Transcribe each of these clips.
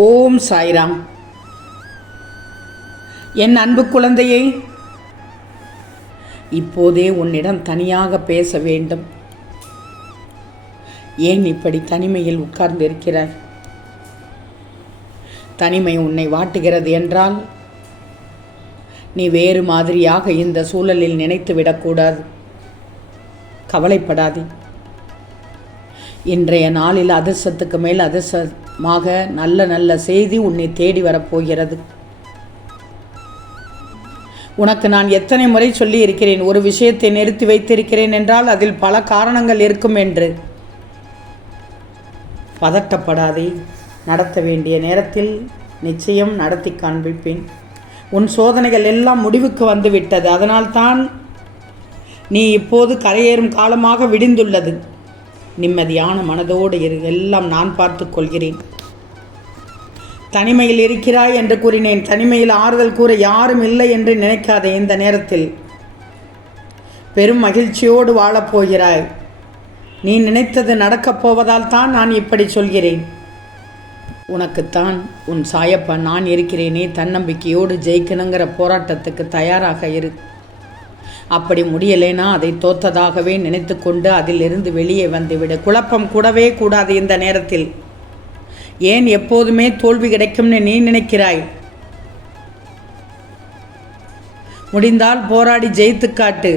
ஓம் சாய்ராம். என் அன்பு குழந்தையை இப்போதே உன்னிடம் தனியாக பேச வேண்டும். ஏன் இப்படி தனிமையில் உட்கார்ந்திருக்கிறாய்? தனிமை உன்னை வாட்டுகிறது என்றால் நீ வேறு மாதிரியாக இந்த சூழலில் நினைத்து விடக்கூடாது கவலைப்படாதே. இன்றைய நாளில் அதிர்ஷ்டத்துக்கு மேல் மாக நல்ல நல்ல செய்தி உன்னை தேடி வரப்போகிறது. உனக்கு நான் எத்தனை முறை சொல்லி இருக்கிறேன் ஒரு விஷயத்தை நிறுத்தி வைத்திருக்கிறேன் என்றால் அதில் பல காரணங்கள் இருக்கும் என்று. பதட்டப்படாதே நடத்த வேண்டிய நேரத்தில் நிச்சயம் நடத்தி காண்பிப்பேன். உன் சோதனைகள் எல்லாம் முடிவுக்கு வந்துவிட்டது அதனால்தான் நீ இப்போது கரையேறும் காலமாக விடிந்துள்ளது. நிம்மதியான மனதோடு இரு. எல்லாம் நான் பார்த்து கொள்கிறேன். தனிமையில் இருக்கிறாய் என்று கூறினேன். தனிமையில் ஆறுதல் கூற யாரும் இல்லை என்று நினைக்காதே இந்த நேரத்தில். பெரும் மகிழ்ச்சியோடு வாழப்போகிறாய் நீ நினைத்தது நடக்கப் போவதால் தான் நான் இப்படி சொல்கிறேன். உனக்குத்தான் உன் சாயப்பா நான் இருக்கிறேனே. தன்னம்பிக்கையோடு ஜெயிக்கணுங்கிற போராட்டத்துக்கு தயாராக இரு. அப்படி முடியலேனா அதை தோத்ததாகவே நினைத்து கொண்டு அதிலிருந்து வெளியே வந்துவிடு. குழப்பம் கூடவே கூடாது இந்த நேரத்தில். ஏன் எப்போதுமே தோல்வி கிடைக்கும்னு நீ நினைக்கிறாய்? முடிந்தால் போராடி ஜெயித்து காட்டு.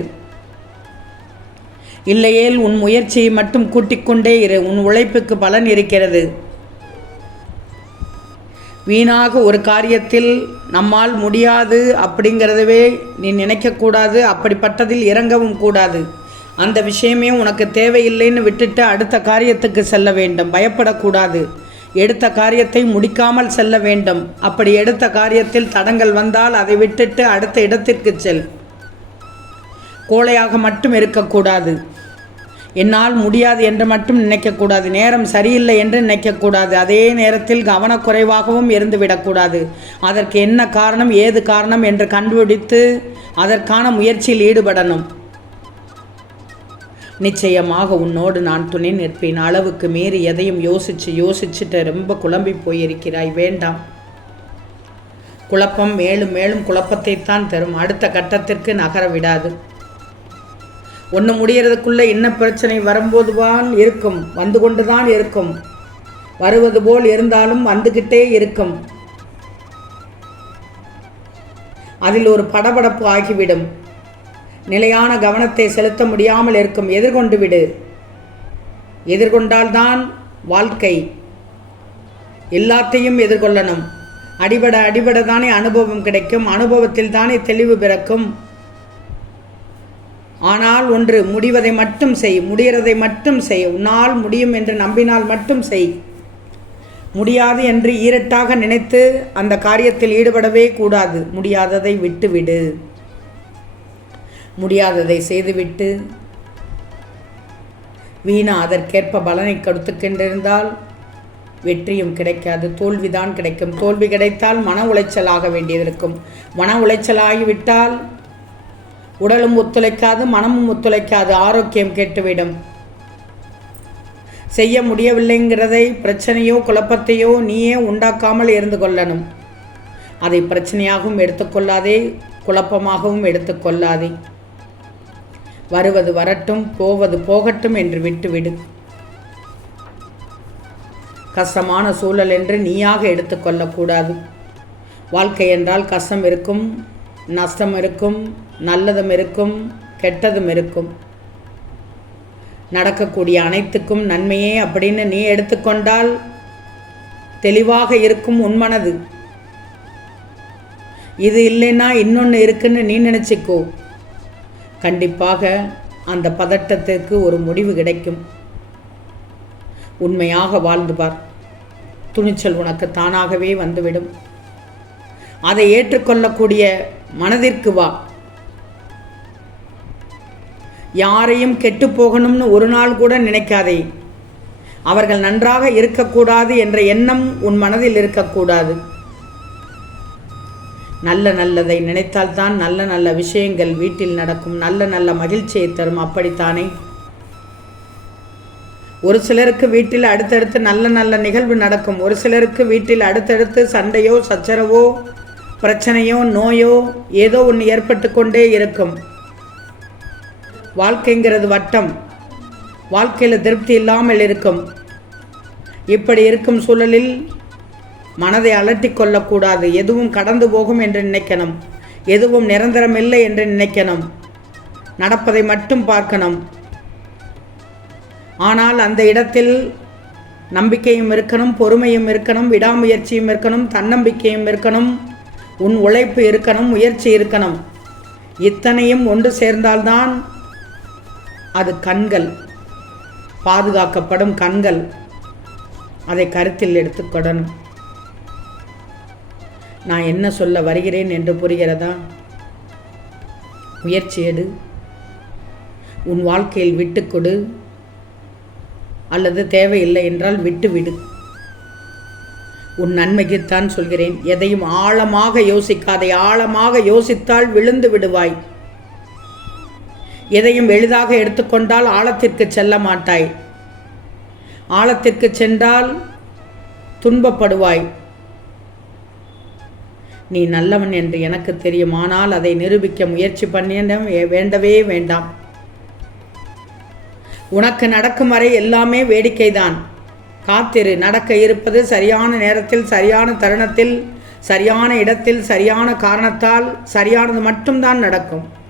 இல்லையேல் உன் முயற்சியை மட்டும் கூட்டிக்கொண்டே இரு. உன் உழைப்புக்கு பலன் இருக்கிறது. வீணாக ஒரு காரியத்தில் நம்மால் முடியாது அப்படிங்கிறதவே நீ நினைக்கக்கூடாது அப்படிப்பட்டதில் இறங்கவும் கூடாது. அந்த விஷயமே உனக்கு தேவையில்லைன்னு விட்டுட்டு அடுத்த காரியத்துக்கு செல்ல வேண்டும். பயப்படக்கூடாது. எடுத்த காரியத்தை முடிக்காமல் செல்ல வேண்டும். அப்படி எடுத்த காரியத்தில் தடங்கள் வந்தால் அதை விட்டுட்டு அடுத்த இடத்திற்கு செல். கோழையாக மட்டும் இருக்கக்கூடாது. என்னால் முடியாது என்று மட்டும் நினைக்கக்கூடாது. நேரம் சரியில்லை என்று நினைக்கக்கூடாது. அதே நேரத்தில் கவனக்குறைவாகவும் இருந்துவிடக்கூடாது. அதற்கு என்ன காரணம் ஏது காரணம் என்று கண்டுபிடித்து அதற்கான முயற்சியில் ஈடுபடணும். நிச்சயமாக உன்னோடு நான் துணை நிற்பேன். அளவுக்கு மீறி எதையும் யோசிச்சு யோசிச்சுட்டு ரொம்ப குழம்பி போயிருக்கிறாய். வேண்டாம். குழப்பம் மேலும் மேலும் குழப்பத்தைத்தான் தரும். அடுத்த கட்டத்திற்கு நகர விடாது ஒன்று முடியறதுக்குள்ளே என்ன பிரச்சனை வரும்போது தான் இருக்கும் வந்து கொண்டு தான் இருக்கும். வருவது போல் இருந்தாலும் வந்துக்கிட்டே இருக்கும். அதில் ஒரு படபடப்பு ஆகிவிடும். நிலையான கவனத்தை செலுத்த முடியாமல் இருக்கும். எதிர்கொண்டு விடு. எதிர்கொண்டால்தான் வாழ்க்கை. எல்லாத்தையும் எதிர்கொள்ளணும். அடிபட அடிபட தானே அனுபவம் கிடைக்கும். அனுபவத்தில் தானே தெளிவு பிறக்கும். ஆனால் ஒன்று முடிவதை மட்டும் செய் முடிகிறதை மட்டும் செய் உன்னால் முடியும் என்று நம்பினால் மட்டும் செய். முடியாது என்று ஈரட்டாக நினைத்து அந்த காரியத்தில் ஈடுபடவே கூடாது. முடியாததை விட்டுவிடு. முடியாததை செய்துவிட்டு வீணா அதற்கேற்ப பலனை கொடுத்துக்கொண்டிருந்தால் வெற்றியும் கிடைக்காது. தோல்விதான் கிடைக்கும். தோல்வி கிடைத்தால் மன உளைச்சலாக வேண்டியதிருக்கும். மன உளைச்சலாகிவிட்டால் உடலும் ஒத்துழைக்காது மனமும் ஒத்துழைக்காது ஆரோக்கியம் கெட்டுவிடும். செய்ய முடியவில்லைங்கிறதை பிரச்சனையோ குழப்பத்தையோ நீயே உண்டாக்காமல் இருந்து கொள்ளணும். அதை பிரச்சனையாகவும் எடுத்துக்கொள்ளாதே குழப்பமாகவும் எடுத்துக்கொள்ளாதே வருவது வரட்டும் போவது போகட்டும் என்று விட்டுவிடு. கஷ்டமான சூழல் என்று நீயாக எடுத்துக்கொள்ளக்கூடாது வாழ்க்கை என்றால் கஷ்டம் இருக்கும் நஷ்டம் இருக்கும் நல்லதும் இருக்கும் கெட்டதும் இருக்கும். நடக்கக்கூடிய அனைத்துக்கும் நன்மையே அப்படின்னு நீ எடுத்துக்கொண்டால் தெளிவாக இருக்கும் உன்மனது இது இல்லைன்னா இன்னொன்று இருக்குன்னு நீ நினச்சிக்கோ. கண்டிப்பாக அந்த பதட்டத்திற்கு ஒரு முடிவு கிடைக்கும். உண்மையாக வாழ்ந்து பார். துணிச்சல் உனக்கு தானாகவே வந்துவிடும். அதை ஏற்றுக்கொள்ளக்கூடிய மனதிற்கு வா. யாரையும் கெட்டு போகணும்னு ஒரு நாள் கூட நினைக்காதே. அவர்கள் நன்றாக இருக்கக்கூடாது என்ற எண்ணம் உன் மனதில் இருக்கக்கூடாது. நல்ல நல்லதை நினைத்தால்தான் நல்ல நல்ல விஷயங்கள் வீட்டில் நடக்கும். நல்ல நல்ல மகிழ்ச்சியை தரும். அப்படித்தானே? ஒரு சிலருக்கு வீட்டில் அடுத்தடுத்து நல்ல நல்ல நிகழ்வு நடக்கும். ஒரு சிலருக்கு வீட்டில் அடுத்தடுத்து சண்டையோ சச்சரவோ பிரச்சனையோ நோயோ ஏதோ ஒன்று ஏற்பட்டு கொண்டே இருக்கும். வாழ்க்கைங்கிறது வட்டம். வாழ்க்கையில் திருப்தி இல்லாமல் இருக்கும். இப்படி இருக்கும் சூழலில் மனதை அலட்டிக் கொள்ளக்கூடாது. எதுவும் கடந்து போகும் என்று நினைக்கணும். எதுவும் நிரந்தரமில்லை என்று நினைக்கணும். நடப்பதை மட்டும் பார்க்கணும். ஆனால் அந்த இடத்தில் நம்பிக்கையும் இருக்கணும் பொறுமையும் இருக்கணும் விடாமுயற்சியும் இருக்கணும் தன்னம்பிக்கையும் இருக்கணும் உன் உழைப்பு இருக்கணும் முயற்சி இருக்கணும். இத்தனையும் ஒன்று சேர்ந்தால்தான் அது கண்கள். பாதுகாக்கப்படும் கண்கள். அதை கருத்தில் எடுத்துக்கொள்ளணும் நான் என்ன சொல்ல வருகிறேன் என்று புரிகிறதா? முயற்சி எடு. உன் வாழ்க்கையில் விட்டுக்கொடு அல்லது தேவையில்லை என்றால் விட்டுவிடு உன் நன்மைக்குத்தான் சொல்கிறேன். எதையும் ஆழமாக யோசிக்காதே. ஆழமாக யோசித்தால் விழுந்து விடுவாய். எதையும் எளிதாக எடுத்துக்கொண்டால் ஆழத்திற்கு செல்ல மாட்டாய். ஆழத்திற்கு சென்றால் துன்பப்படுவாய். நீ நல்லவன் என்று எனக்கு தெரியும். ஆனால் அதை நிரூபிக்க முயற்சி பண்ணிட வேண்டவே வேண்டாம். உனக்கு நடக்கும் வரை எல்லாமே வேடிக்கைதான். காத்திரு. நடக்க இருப்பது சரியான நேரத்தில் சரியான தருணத்தில் சரியான இடத்தில் சரியான காரணத்தால் சரியானது மட்டும்தான் நடக்கும்.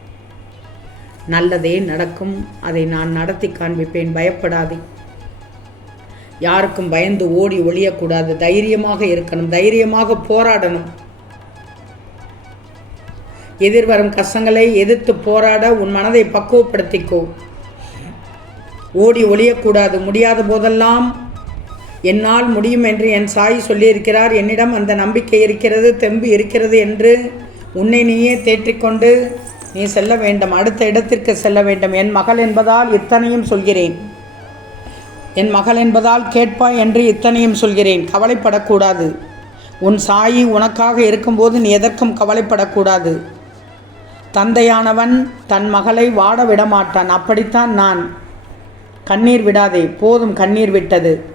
நல்லதே நடக்கும். அதை நான் நடத்தி காண்பிப்பேன். பயப்படாதே. யாருக்கும் பயந்து ஓடி ஒளியக்கூடாது. தைரியமாக இருக்கணும். தைரியமாக போராடணும். எதிர்வரும் கஷ்டங்களை எதிர்த்து போராட உன் மனதை பக்குவப்படுத்திக்கோ. ஓடி ஒளியக்கூடாது. முடியாத போதெல்லாம் என்னால் முடியும் என்று என் சாய் சொல்லியிருக்கிறார். என்னிடம் அந்த நம்பிக்கை இருக்கிறது தெம்பு இருக்கிறது என்று உன்னை நீயே தேற்றிக்கொண்டு நீ செல்ல வேண்டும் அடுத்த இடத்திற்கு செல்ல வேண்டும். என் மகள் என்பதால் இத்தனையும் சொல்கிறேன். என் மகள் என்பதால் கேட்பாய் என்று இத்தனையும் சொல்கிறேன். கவலைப்படக்கூடாது. உன் சாயி உனக்காக இருக்கும்போது நீ எதற்கும் கவலைப்படக்கூடாது. தந்தையானவன் தன் மகளை வாட விடமாட்டான். அப்படித்தான் நான். கண்ணீர் விடாதே. போதும் கண்ணீர் விட்டது.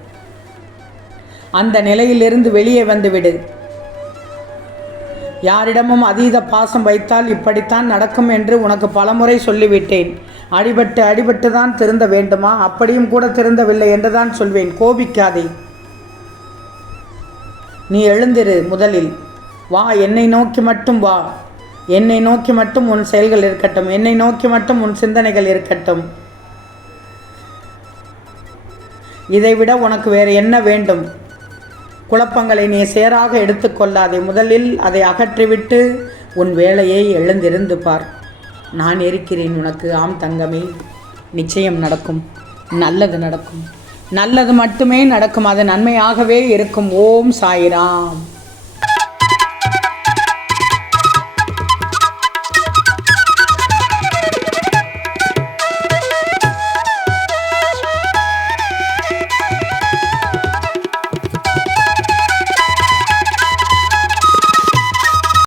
அந்த நிலையிலிருந்து வெளியே வந்துவிடு யாரிடமும் அதீத பாசம் வைத்தால் இப்படித்தான் நடக்கும் என்று உனக்கு பலமுறை சொல்லிவிட்டேன். அடிபட்டு அடிபட்டு தான் திருந்த வேண்டுமா? அப்படியும் கூட திருந்தவில்லை என்று தான் சொல்வேன். கோபிக்காதே. நீ எழுந்திரு முதலில். வா என்னை நோக்கி மட்டும் வா. என்னை நோக்கி மட்டும் உன் செயல்கள் இருக்கட்டும். என்னை நோக்கி மட்டும் உன் சிந்தனைகள் இருக்கட்டும். இதைவிட உனக்கு வேறு என்ன வேண்டும்? குழப்பங்களை நீ சேராக எடுத்துக்கொள்ளாதே முதலில் அதை அகற்றிவிட்டு உன் வேலையை எழுந்திருந்து பார். நான் இருக்கிறேன் உனக்கு. ஆம் தங்கமே நிச்சயம் நடக்கும். நல்லது நடக்கும். நல்லது மட்டுமே நடக்கும். அது நன்மையாகவே இருக்கும். ஓம் சாய்ராம்.